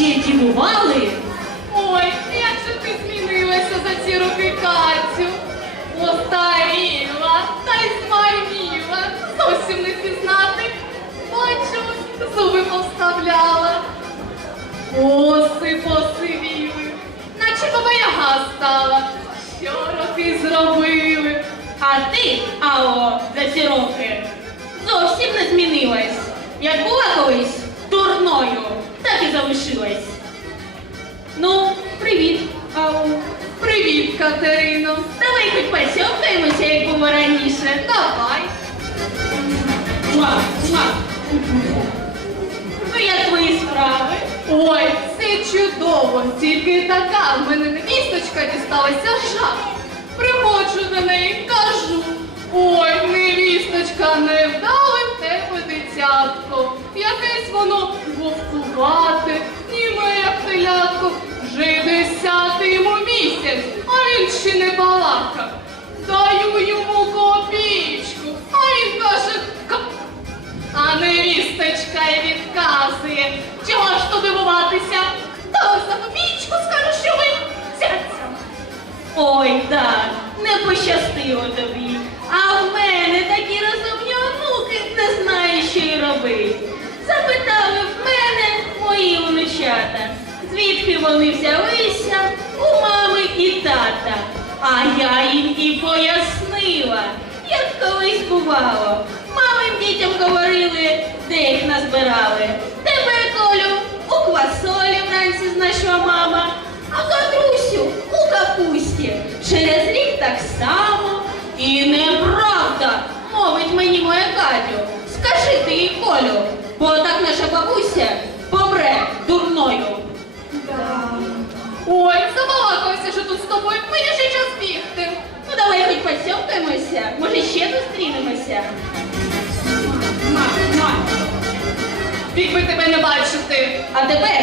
ще які бували. Ой, як же ти змінилася за ці роки, Катю. Постаріла та й змарніла. Зовсім не пізнати. Бачу, зуби повставляла. Оси посивіли, наче побаяга стала. Що роки зробили? А ти, ало, за ці роки, зовсім не змінилась. Яку так. Ну, привіт, Алло. Привіт, Катерино. Давай хоч посьомкаємося, як було раніше. Давай. Муа, муа. Ну, як твої справи? Ой, це чудово. Тільки така в мене невісточка дісталася жах. Приходжу до неї, кажу. Ой, невісточка, балакав. Даю йому копійку, а він каже, А невісточка й відказує. Чого ж то дивуватися? Та за копійку скажу, що ви взяться. Ой, так, не пощастило тобі. А в мене такі розумні онуки не знають, що й робити. Запитали в мене мої внучата, звідки вони взялися у мами і тата. А я їм і пояснила, як колись бувало. Мамим дітям говорили, де їх назбирали. Тебе, Колю, у квасолі вранці знайшла мама, а Катрусю у капусті. Через рік так само. І неправда, мовить мені моя Катю. Скажи ти їй, Колю, бо так наша бабуся помре дурною. Ой, забалакалася що тут з тобою. Мені ще час бігти. Поцьомкаємося, може ще зустрінемося. Ма, ма. Вік би тебе не бачити. А ще